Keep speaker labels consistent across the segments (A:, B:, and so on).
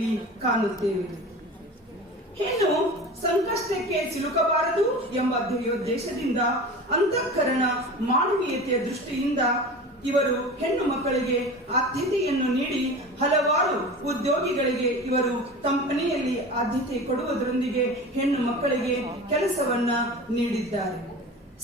A: ಇಲ್ಲಿ ಕಾಣುತ್ತೇವೆ ಹೆಣ್ಣು ಸಂಕಷ್ಟಕ್ಕೆ ಸಿಲುಕಬಾರದು ಎಂಬ ಧ್ಯೇಯೋದ್ದೇಶದಿಂದ ಅಂತಃಕರಣ ಮಾನವೀಯತೆಯ ದೃಷ್ಟಿಯಿಂದ ಇವರು ಹೆಣ್ಣು ಮಕ್ಕಳಿಗೆ ಆದ್ಯತೆಯನ್ನು ನೀಡಿ ಹಲವಾರು ಉದ್ಯೋಗಿಗಳಿಗೆ ಇವರು ಕಂಪನಿಯಲ್ಲಿ ಆದ್ಯತೆ ಕೊಡುವುದರೊಂದಿಗೆ ಹೆಣ್ಣು ಮಕ್ಕಳಿಗೆ ಕೆಲಸವನ್ನ ನೀಡಿದ್ದಾರೆ.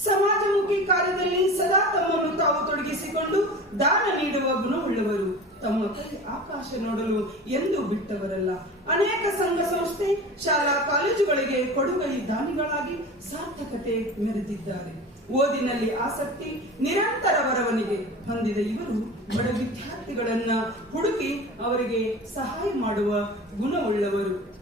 A: ಸಮಾಜಮುಖಿ ಕಾರ್ಯದಲ್ಲಿ ಸದಾ ತಮ್ಮನ್ನು ತಾವು ತೊಡಗಿಸಿಕೊಂಡು ದಾನ ನೀಡುವ ಗುಣವುಳ್ಳವರು. ತಮ್ಮ ಕೈ ಆಕಾಶ ನೋಡಲು ಎಂದು ಬಿಟ್ಟವರಲ್ಲ. ಅನೇಕ ಸಂಘ ಸಂಸ್ಥೆ, ಶಾಲಾ ಕಾಲೇಜುಗಳಿಗೆ ಕೊಡುಗೈ ದಾನಿಗಳಾಗಿ ಸಾರ್ಥಕತೆ ಮೆರೆದಿದ್ದಾರೆ. ಓದಿನಲ್ಲಿ ಆಸಕ್ತಿ, ನಿರಂತರ ಬರವಣಿಗೆ ಹೊಂದಿದ ಇವರು ಬಡ ವಿದ್ಯಾರ್ಥಿಗಳನ್ನ ಹುಡುಕಿ ಅವರಿಗೆ ಸಹಾಯ ಮಾಡುವ ಗುಣವುಳ್ಳವರು.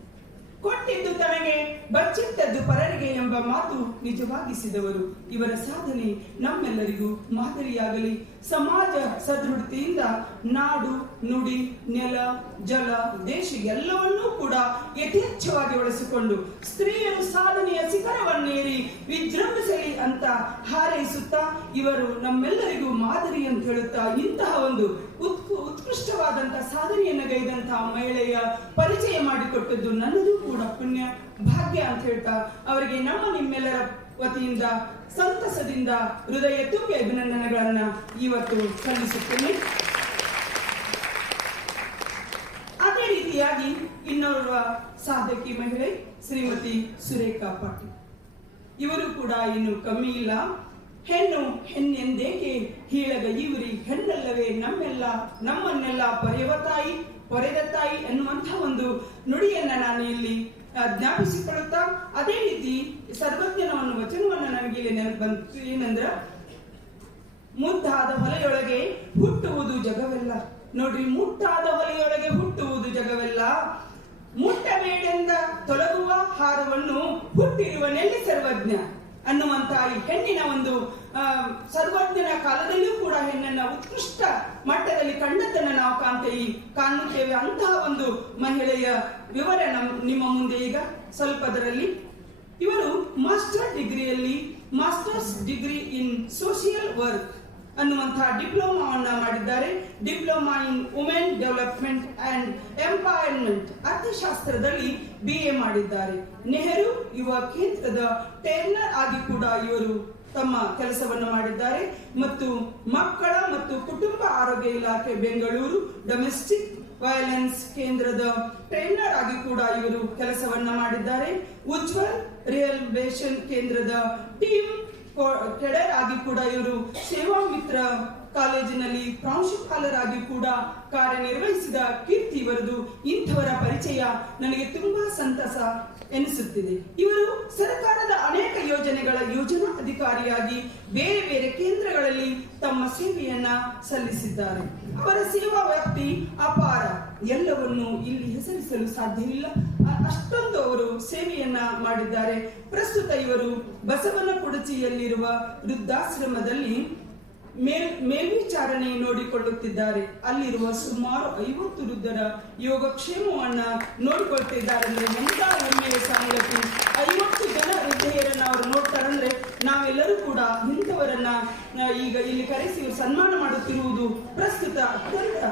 A: ಕೊಟ್ಟಿದ್ದು ತನಗೆ, ಬಚ್ಚಿಟ್ಟದ್ದು ಪರರಿಗೆ ಎಂಬ ಮಾತು ನಿಜವಾಗಿಸಿದವರು. ಇವರ ಸಾಧನೆ ನಮ್ಮೆಲ್ಲರಿಗೂ ಮಾದರಿಯಾಗಲಿ. ಸಮಾಜ ಸದೃಢತೆಯಿಂದ ನಾಡು, ನುಡಿ, ನೆಲ, ಜಲ, ದೇಶ ಎಲ್ಲವನ್ನೂ ಕೂಡ ಯಥೇಚ್ಛವಾಗಿ ಬಳಸಿಕೊಂಡು ಸ್ತ್ರೀಯರು ಸಾಧನೆಯ ಶಿಖರವನ್ನೇರಿ ವಿಜೃಂಭಿಸಲಿ ಅಂತ ಹಾರೈಸುತ್ತಾ ಇವರು ನಮ್ಮೆಲ್ಲರಿಗೂ ಮಾದರಿ ಅಂತ ಹೇಳುತ್ತಾ ಇಂತಹ ಒಂದು ಉತ್ಕು ಉತ್ಕೃಷ್ಟವಾದಂತಹ ಸಾಧನೆಯನ್ನು ಗೈದಂತಹ ಮಹಿಳೆಯ ಪರಿಚಯ ಮಾಡಿಕೊಟ್ಟದ್ದು ನನ್ನದು ಕೂಡ ಪುಣ್ಯ, ಭಾಗ್ಯ ಅಂತ ಹೇಳ್ತಾ ಅವರಿಗೆ ನಮ್ಮ ನಿಮ್ಮೆಲ್ಲರ ವತಿಯಿಂದ, ಸಂತಸದಿಂದ, ಹೃದಯ ತುಂಬಿ ಅಭಿನಂದನೆಗಳನ್ನ ಇವತ್ತು ಸಲ್ಲಿಸುತ್ತೇನೆ. ಅದೇ ರೀತಿಯಾಗಿ ಇನ್ನೋರ್ವ ಸಾಧಕಿ ಮಹಿಳೆ, ಶ್ರೀಮತಿ ಸುರೇಖಾ ಪಾಟೀಲ್. ಇವರು ಕೂಡ ಇನ್ನು ಕಮ್ಮಿ ಇಲ್ಲ. ಹೆಣ್ಣು ಹೆಣ್ಣೆಂದೇಕೆ ಹೀಳಗ ಇವರಿ ಹೆಣ್ಣಲ್ಲವೇ ನಮ್ಮೆಲ್ಲ, ನಮ್ಮನ್ನೆಲ್ಲ ಪೊರೆವ ತಾಯಿ, ಪೊರೆದ ತಾಯಿ ಎನ್ನುವಂತಹ ಒಂದು ನುಡಿಯನ್ನ ನಾನು ಇಲ್ಲಿ ಜ್ಞಾಪಿಸಿಕೊಳ್ಳುತ್ತಾ ಅದೇ ರೀತಿ ಸರ್ವಜ್ಞನವನ್ನು ವಚನವನ್ನು ನಮಗೆ ಇಲ್ಲಿ ನೆನಪು ಬಂತು. ಏನಂದ್ರ ಮುದ್ದಾದ ಹೊಲೆಯೊಳಗೆ ಹುಟ್ಟುವುದು ಜಗವೆಲ್ಲ. ನೋಡ್ರಿ, ಮುಟ್ಟಾದ ಹೊಲೆಯೊಳಗೆ ಹುಟ್ಟುವುದು ಜಗವೆಲ್ಲ. ಮುಟ್ಟಬೇಡೆಂದ ತೊಲಗುವ ಹಾರವನ್ನು ಹುಟ್ಟಿರುವ ನೆಲ್ಲಿ ಸರ್ವಜ್ಞ. ಅನ್ನುವಂತಹ ಈ ಹೆಣ್ಣಿನ ಒಂದು ಸರ್ವಜ್ಞನ ಕಾಲದಲ್ಲಿಯೂ ಕೂಡ ಹೆಣ್ಣನ್ನ ಉತ್ಕೃಷ್ಟ ಮಟ್ಟದಲ್ಲಿ ಕಂಡದ್ದನ್ನ ನಾವು ಕಾಣ್ತೇವೆ ಕಾಣುತ್ತೇವೆ. ಅಂತಹ ಒಂದು ಮಹಿಳೆಯ ವಿವರ ನಮ್- ನಿಮ್ಮ ಮುಂದೆ ಈಗ ಸ್ವಲ್ಪದರಲ್ಲಿ ಇವರು ಮಾಸ್ಟರ್ ಡಿಗ್ರಿಯಲ್ಲಿ, masters degree in social work. ಅನ್ನುವಂತಹ ಡಿಪ್ಲೊಮಾವನ್ನ ಮಾಡಿದ್ದಾರೆ. Diploma in women development and empowerment ಅರ್ಥಶಾಸ್ತ್ರದಲ್ಲಿ ಬಿ ಎ ಮಾಡಿದ್ದಾರೆ. ನೆಹರು ಯುವ ಕೇಂದ್ರದ ಟ್ರೈನರ್ ಆಗಿ ಕೂಡ ಇವರು ತಮ್ಮ ಕೆಲಸವನ್ನು ಮಾಡಿದ್ದಾರೆ. ಮತ್ತು ಮಕ್ಕಳ ಮತ್ತು ಕುಟುಂಬ ಆರೋಗ್ಯ ಇಲಾಖೆ ಬೆಂಗಳೂರು ಡೊಮೆಸ್ಟಿಕ್ ವಯಲೆನ್ಸ್ ಕೇಂದ್ರದ ಟ್ರೈನರ್ ಆಗಿ ಕೂಡ ಇವರು ಕೆಲಸವನ್ನ ಮಾಡಿದ್ದಾರೆ. ಉಜ್ವಲ್ ರಿಯಲ್ಬೇಷನ್ ಕೇಂದ್ರದ ಟೀಮ್ ಕೆಡರ್ ಆಗಿ ಕೂಡ ಇವರು ಸೇವಾ ಮಿತ್ರ ಕಾಲೇಜಿನಲ್ಲಿ ಪ್ರಾಂಶುಪಾಲರಾಗಿ ಕೂಡ ಕಾರ್ಯನಿರ್ವಹಿಸಿದ ಕೀರ್ತಿ ಇವರದು. ಇಂಥವರ ಪರಿಚಯ ನನಗೆ ತುಂಬಾ ಸಂತಸ ಎನಿಸುತ್ತಿದೆ. ಇವರು ಸರ್ಕಾರದ ಅನೇಕ ಯೋಜನೆಗಳ ಯೋಜನಾ ಅಧಿಕಾರಿಯಾಗಿ ಬೇರೆ ಬೇರೆ ಕೇಂದ್ರಗಳಲ್ಲಿ ತಮ್ಮ ಸೇವೆಯನ್ನ ಸಲ್ಲಿಸಿದ್ದಾರೆ. ಅವರ ಸೇವಾ ವ್ಯಾಪ್ತಿ ಅಪಾರ. ಎಲ್ಲವನ್ನು ಇಲ್ಲಿ ಹೆಸರಿಸಲು ಸಾಧ್ಯವಿಲ್ಲ ಅಷ್ಟೊಂದು ಅವರು ಸೇವೆಯನ್ನ ಮಾಡಿದ್ದಾರೆ. ಪ್ರಸ್ತುತ ಇವರು ಬಸವನ ಕುಡಚಿಯಲ್ಲಿರುವ ವೃದ್ಧಾಶ್ರಮದಲ್ಲಿ ಮೇಲ್, ಮೇಲ್ವಿಚಾರಣೆ ನೋಡಿಕೊಳ್ಳುತ್ತಿದ್ದಾರೆ. ಅಲ್ಲಿರುವ ಸುಮಾರು ಐವತ್ತು ವೃದ್ಧರ ಯೋಗಕ್ಷೇಮವನ್ನ ನೋಡಿಕೊಳ್ತಿದ್ದಾರೆ. ಅಂದ್ರೆ ಎಂತ ಐವತ್ತು ಜನ ವೃದ್ಧೆಯರನ್ನ ಅವರು ನೋಡ್ತಾರಂದ್ರೆ ನಾವೆಲ್ಲರೂ ಕೂಡ ಇಂಥವರನ್ನ ಆ, ಈಗ ಇಲ್ಲಿ ಕರೆಸಿ ಸನ್ಮಾನ ಮಾಡುತ್ತಿರುವುದು ಪ್ರಸ್ತುತ ಅತ್ಯಂತ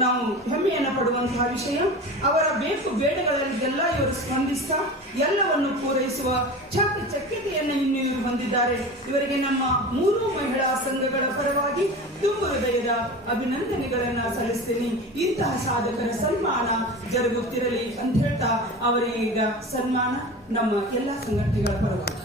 A: ನಾವು ಹೆಮ್ಮೆಯನ್ನು ಪಡುವಂತಹ ವಿಷಯ. ಅವರ ಬೇಕು ಬೇಡಗಳಿಗೆಲ್ಲ ಇವರು ಸ್ಪಂದಿಸ್ತಾ ಎಲ್ಲವನ್ನು ಪೂರೈಸುವ ಚಾಕಚಕ್ಯತೆಯನ್ನು ಇನ್ನು ಇವರು ಹೊಂದಿದ್ದಾರೆ. ಇವರಿಗೆ ನಮ್ಮ ಮೂರು ಮಹಿಳಾ ಸಂಘಗಳ ಪರವಾಗಿ ತುಂಬ ಹೃದಯದ ಅಭಿನಂದನೆಗಳನ್ನು ಸಲ್ಲಿಸ್ತೀನಿ. ಇಂತಹ ಸಾಧಕರ ಸನ್ಮಾನ ಜರುಗುತ್ತಿರಲಿ ಅಂತ ಹೇಳ್ತಾ ಅವರಿಗೆ ಸನ್ಮಾನ ನಮ್ಮ ಎಲ್ಲ ಸಂಘಟನೆಗಳ ಪರವಾಗಿ.